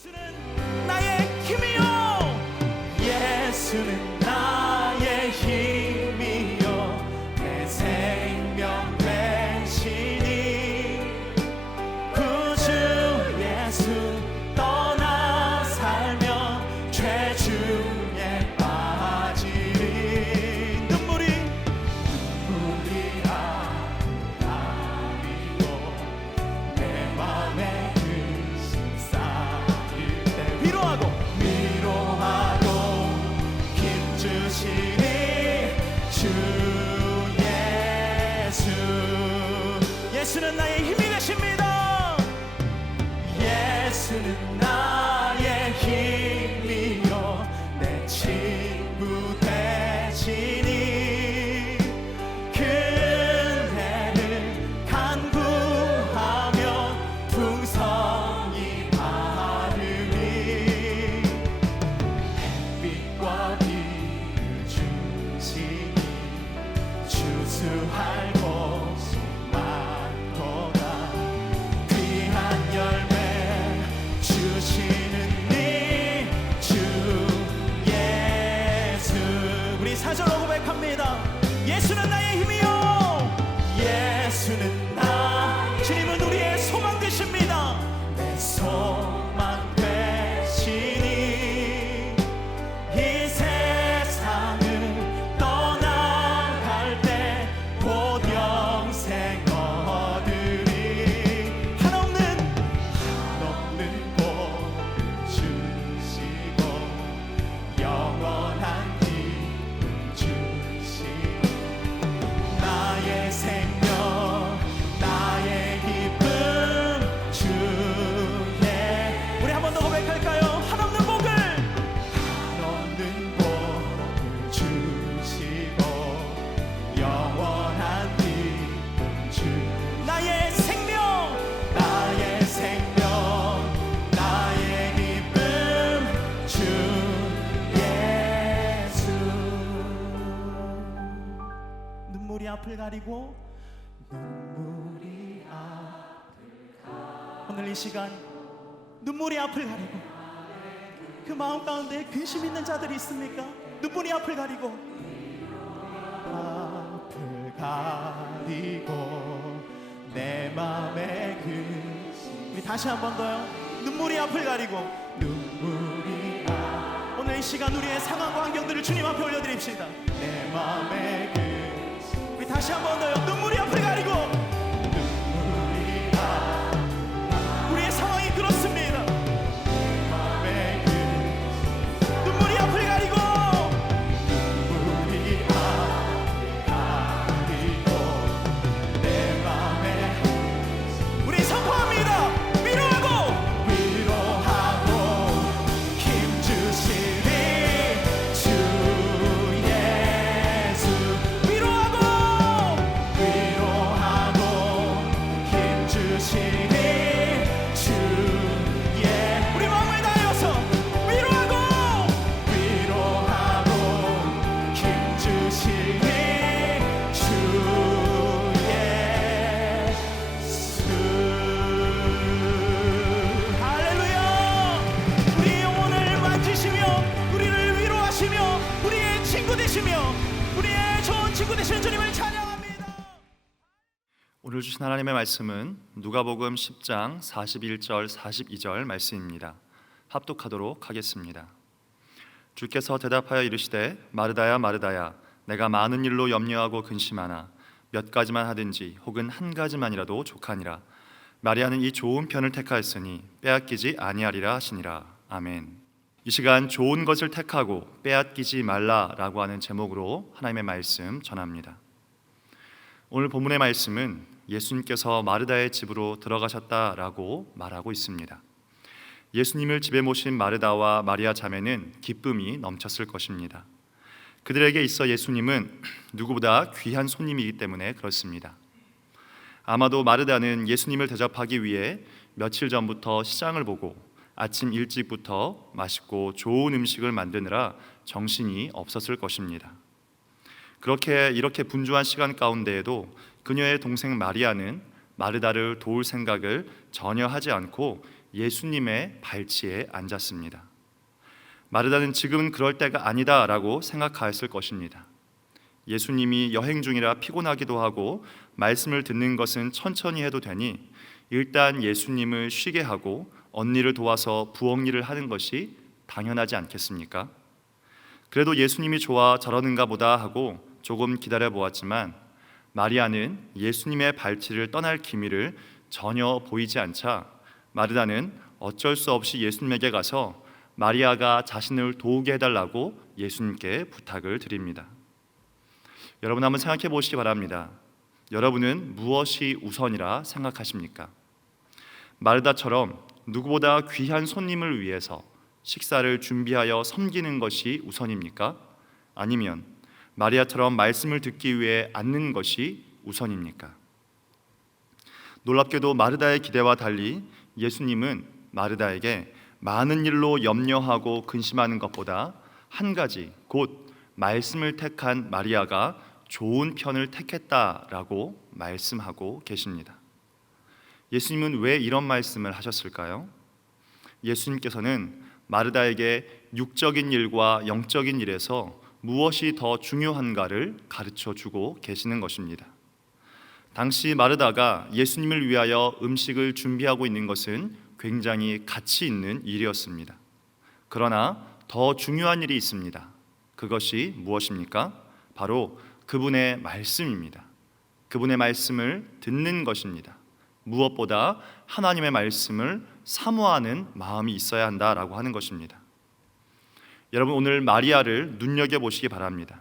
예수는 나의 힘이요, 예수는 나의 힘이요, 내 생명 되시니 구주 예수 떠나 살면 죄 중에 빠지리. 눈물이 아리고 내 맘에 근심 쌓일 때 위로하고 힘 주시니 주 예수. 예수는 나의 힘이 되십니다. 예수는 나의 힘이요, 내 친구 되시니 그네를 간구하면 풍성이 마르니 햇빛과 비를 주시니 추수할 곳이 많도다. 귀한 열매 주시는 주 예수. 우리 사절로 고백합니다. 예수는 나의 힘이요, 예수는 주님은 우리의 소망 되십니다. 내 소망 되시니 이 세상을 떠나갈 때 곧 영생 얻으리. 한없는 복을 주시고 영원한 기쁨 주시고 나의 생명 나의 기쁨 주의. 우리 한 번 더 고백할까요? 한없는 복을 주시고 영원한 기쁨 주. 나의 생명 나의 기쁨 주 예수. 눈물이 앞을 가리고 오늘 이 시간 눈물이 앞을 가리고 그 마음 가운데 근심 있는 자들이 있습니까? 눈물이 앞을 가리고 내 맘의 근심. 우리 다시 한 번 더요. 눈물이 앞을 가리고 오늘 이 시간 우리의 상황과 환경들을 주님 앞에 올려드립시다. 내 맘의 근심. 우리 다시 한 번 더요. 눈물이 앞을 가리고 우리의 상황이 그렇습니다. 눈물이 앞을 가리고 내 맘에 우리 선포합니다. 위로하고 힘 주시니 주 예수. 위로하고 힘 주시니 주 예. 우리 마음을 다하여서 위로하고 힘 주시니 주 예수. 할렐루야. 우리의 영혼을 만지시며 우리를 위로하시며 우리의 친구 되시며 우리의 좋은 친구 되시는 주님을 찬양합니다. 오늘 주신 하나님의 말씀은 누가복음 10장 41절 42절 말씀입니다. 합독하도록 하겠습니다. 주께서 대답하여 이르시되 마르다야 마르다야 내가 많은 일로 염려하고 근심하나 몇 가지만 하든지 혹은 한 가지만이라도 족하니라. 마리아는 이 좋은 편을 택하였으니 빼앗기지 아니하리라 하시니라. 아멘. 이 시간 좋은 것을 택하고 빼앗기지 말라라고 하는 제목으로 하나님의 말씀 전합니다. 오늘 본문의 말씀은 예수님께서 마르다의 집으로 들어가셨다라고 말하고 있습니다. 예수님을 집에 모신 마르다와 마리아 자매는 기쁨이 넘쳤을 것입니다. 그들에게 있어 예수님은 누구보다 귀한 손님이기 때문에 그렇습니다. 아마도 마르다는 예수님을 대접하기 위해 며칠 전부터 시장을 보고 아침 일찍부터 맛있고 좋은 음식을 만드느라 정신이 없었을 것입니다. 이렇게 분주한 시간 가운데에도 그녀의 동생 마리아는 마르다를 도울 생각을 전혀 하지 않고 예수님의 발치에 앉았습니다. 마르다는 지금은 그럴 때가 아니다라고 생각하였을 것입니다. 예수님이 여행 중이라 피곤하기도 하고 말씀을 듣는 것은 천천히 해도 되니 일단 예수님을 쉬게 하고 언니를 도와서 부엌 일을 하는 것이 당연하지 않겠습니까? 그래도 예수님이 좋아 저러는가 보다 하고 조금 기다려 보았지만 마리아는 예수님의 발치를 떠날 기미를 전혀 보이지 않자 마르다는 어쩔 수 없이 예수님에게 가서 마리아가 자신을 도우게 해달라고 예수님께 부탁을 드립니다. 여러분 한번 생각해 보시기 바랍니다. 여러분은 무엇이 우선이라 생각하십니까? 마르다처럼 누구보다 귀한 손님을 위해서 식사를 준비하여 섬기는 것이 우선입니까? 아니면 마리아처럼 말씀을 듣기 위해 앉는 것이 우선입니까? 놀랍게도 마르다의 기대와 달리 예수님은 마르다에게 많은 일로 염려하고 근심하는 것보다 한 가지, 곧 말씀을 택한 마리아가 좋은 편을 택했다라고 말씀하고 계십니다. 예수님은 왜 이런 말씀을 하셨을까요? 예수님께서는 마르다에게 육적인 일과 영적인 일에서 무엇이 더 중요한가를 가르쳐 주고 계시는 것입니다. 당시 마르다가 예수님을 위하여 음식을 준비하고 있는 것은 굉장히 가치 있는 일이었습니다. 그러나 더 중요한 일이 있습니다. 그것이 무엇입니까? 바로 그분의 말씀입니다. 그분의 말씀을 듣는 것입니다. 무엇보다 하나님의 말씀을 사모하는 마음이 있어야 한다라고 하는 것입니다. 여러분 오늘 마리아를 눈여겨보시기 바랍니다.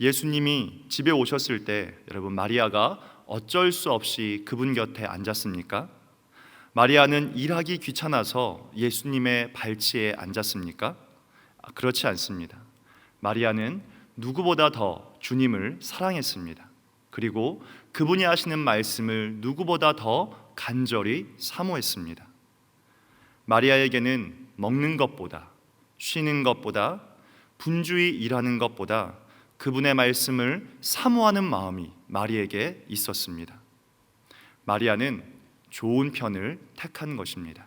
예수님이 집에 오셨을 때 여러분 마리아가 어쩔 수 없이 그분 곁에 앉았습니까? 마리아는 일하기 귀찮아서 예수님의 발치에 앉았습니까? 그렇지 않습니다. 마리아는 누구보다 더 주님을 사랑했습니다. 그리고 그분이 하시는 말씀을 누구보다 더 간절히 사모했습니다. 마리아에게는 먹는 것보다, 쉬는 것보다, 분주히 일하는 것보다 그분의 말씀을 사모하는 마음이 마리아에게 있었습니다. 마리아는 좋은 편을 택한 것입니다.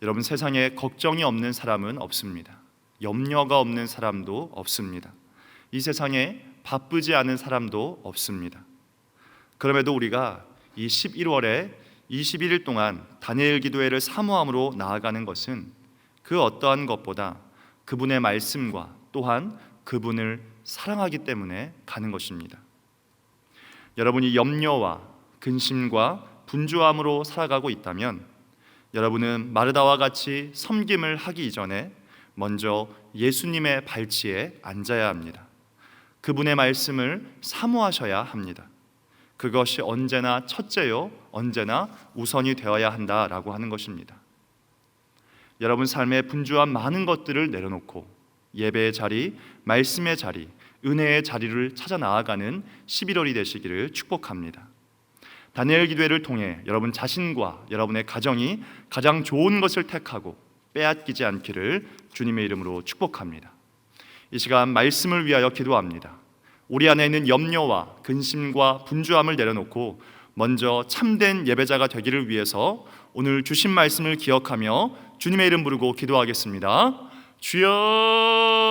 여러분 세상에 걱정이 없는 사람은 없습니다. 염려가 없는 사람도 없습니다. 이 세상에 바쁘지 않은 사람도 없습니다. 그럼에도 우리가 이 11월에 21일 동안 다니엘 기도회를 사모함으로 나아가는 것은 그 어떠한 것보다 그분의 말씀과 또한 그분을 사랑하기 때문에 가는 것입니다. 여러분이 염려와 근심과 분주함으로 살아가고 있다면 여러분은 마르다와 같이 섬김을 하기 이전에 먼저 예수님의 발치에 앉아야 합니다. 그분의 말씀을 사모하셔야 합니다. 그것이 언제나 첫째요, 언제나 우선이 되어야 한다라고 하는 것입니다. 여러분 삶의 분주한 많은 것들을 내려놓고 예배의 자리, 말씀의 자리, 은혜의 자리를 찾아 나아가는 11월이 되시기를 축복합니다. 다니엘 기도회를 통해 여러분 자신과 여러분의 가정이 가장 좋은 것을 택하고 빼앗기지 않기를 주님의 이름으로 축복합니다. 이 시간 말씀을 위하여 기도합니다. 우리 안에 있는 염려와 근심과 분주함을 내려놓고 먼저 참된 예배자가 되기를 위해서 오늘 주신 말씀을 기억하며 주님의 이름 부르고 기도하겠습니다. 주여!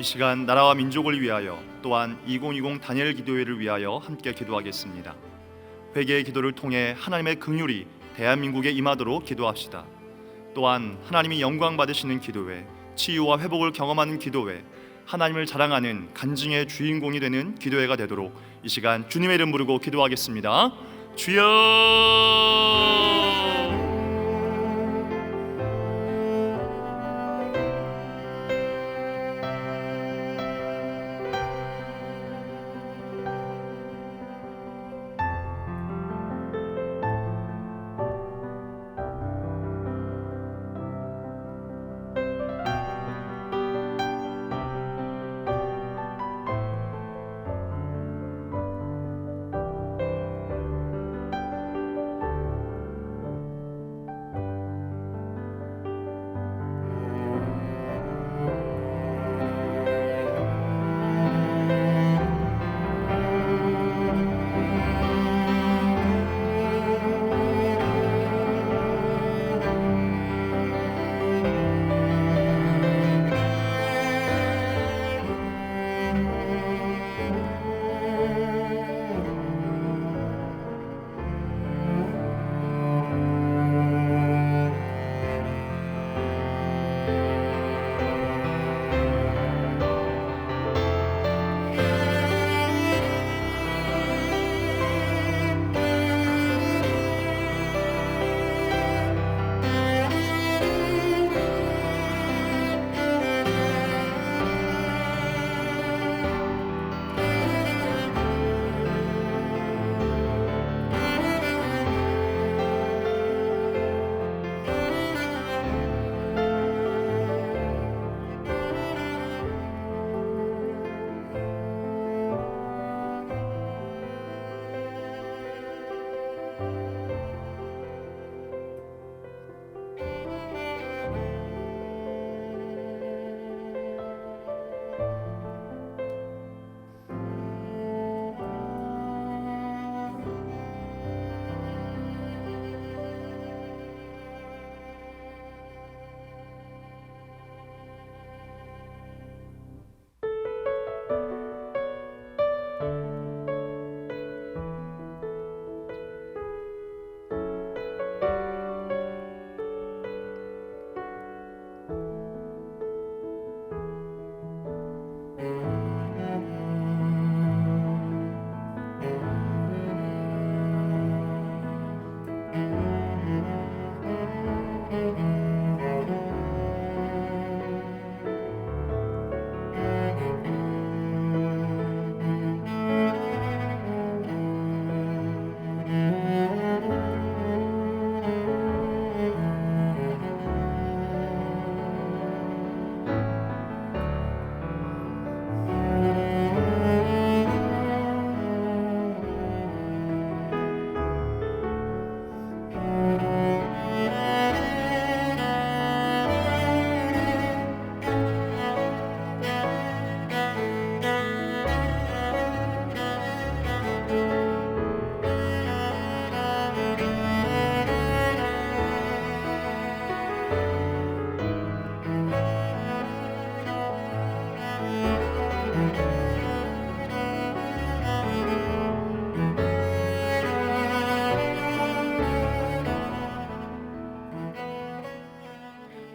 이 시간 나라와 민족을 위하여 또한 2020 다니엘 기도회를 위하여 함께 기도하겠습니다. 회개의 기도를 통해 하나님의 긍휼이 대한민국에 임하도록 기도합시다. 또한 하나님이 영광 받으시는 기도회, 치유와 회복을 경험하는 기도회, 하나님을 자랑하는 간증의 주인공이 되는 기도회가 되도록 이 시간 주님의 이름 부르고 기도하겠습니다. 주여!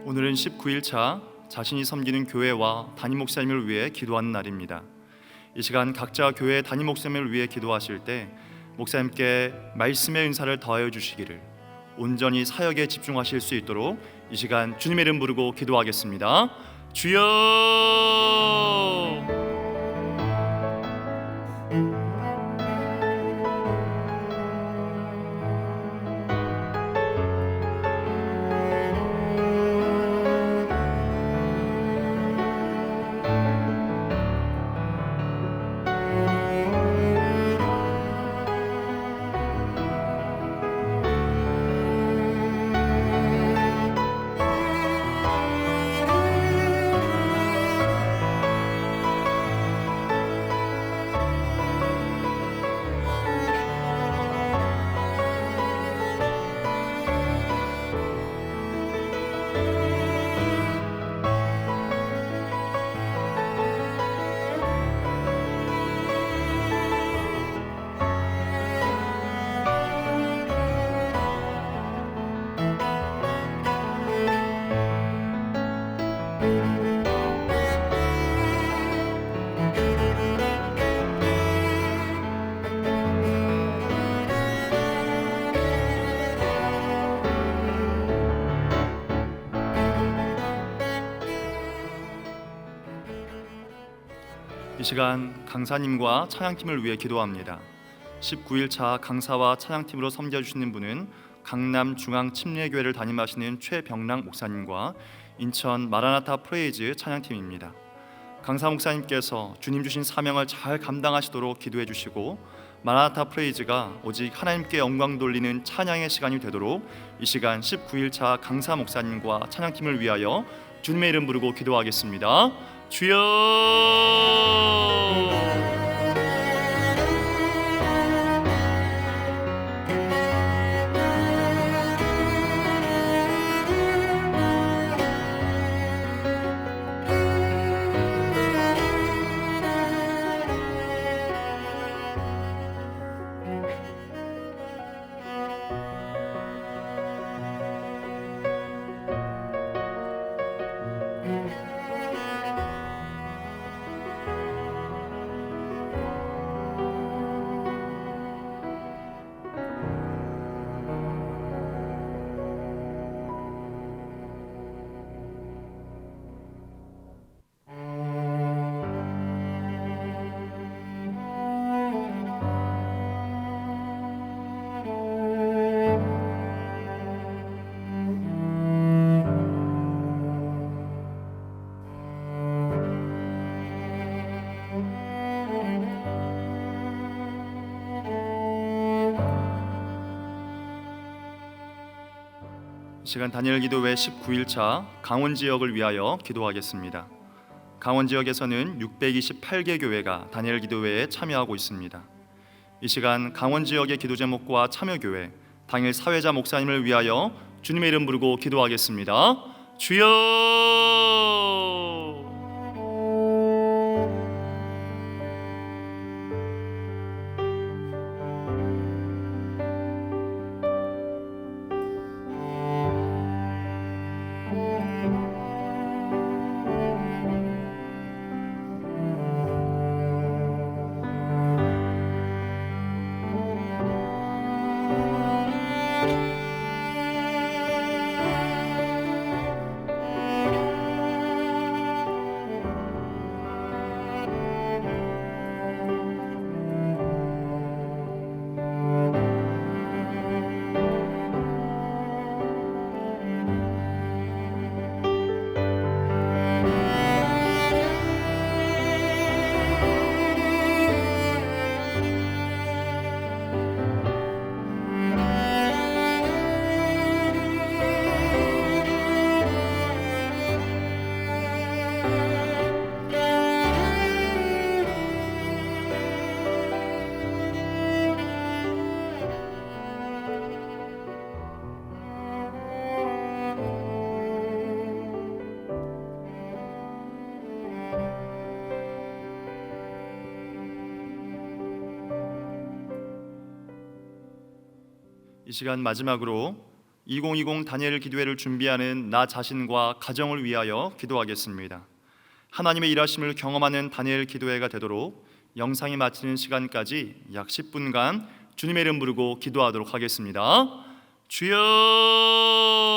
오늘은 19일차 자신이 섬기는 교회와 담임 목사님을 위해 기도하는 날입니다. 이 시간 각자 교회 담임 목사님을 위해 기도하실 때 목사님께 말씀의 은사를 더하여 주시기를, 온전히 사역에 집중하실 수 있도록 이 시간 주님의 이름 부르고 기도하겠습니다. 주여! 시간 강사님과 찬양팀을 위해 기도합니다. 19일차 강사와 찬양팀으로 섬겨주시는 분은 강남 중앙침례교회를 담임하시는 최병랑 목사님과 인천 마라나타 프레이즈 찬양팀입니다. 강사 목사님께서 주님 주신 사명을 잘 감당하시도록 기도해 주시고 마라나타 프레이즈가 오직 하나님께 영광 돌리는 찬양의 시간이 되도록 이 시간 19일차 강사 목사님과 찬양팀을 위하여 주님의 이름 부르고 기도하겠습니다. 주여! 이 시간 다니엘 기도회 19일차 강원 지역을 위하여 기도하겠습니다. 강원 지역에서는 628개 교회가 다니엘 기도회에 참여하고 있습니다. 이 시간 강원 지역의 기도 제목과 참여교회, 당일 사회자 목사님을 위하여 주님의 이름 부르고 기도하겠습니다. 주여! 이 시간 마지막으로 2020 다니엘 기도회를 준비하는 나 자신과 가정을 위하여 기도하겠습니다. 하나님의 일하심을 경험하는 다니엘 기도회가 되도록 영상이 마치는 시간까지 약 10분간 주님의 이름 부르고 기도하도록 하겠습니다. 주여!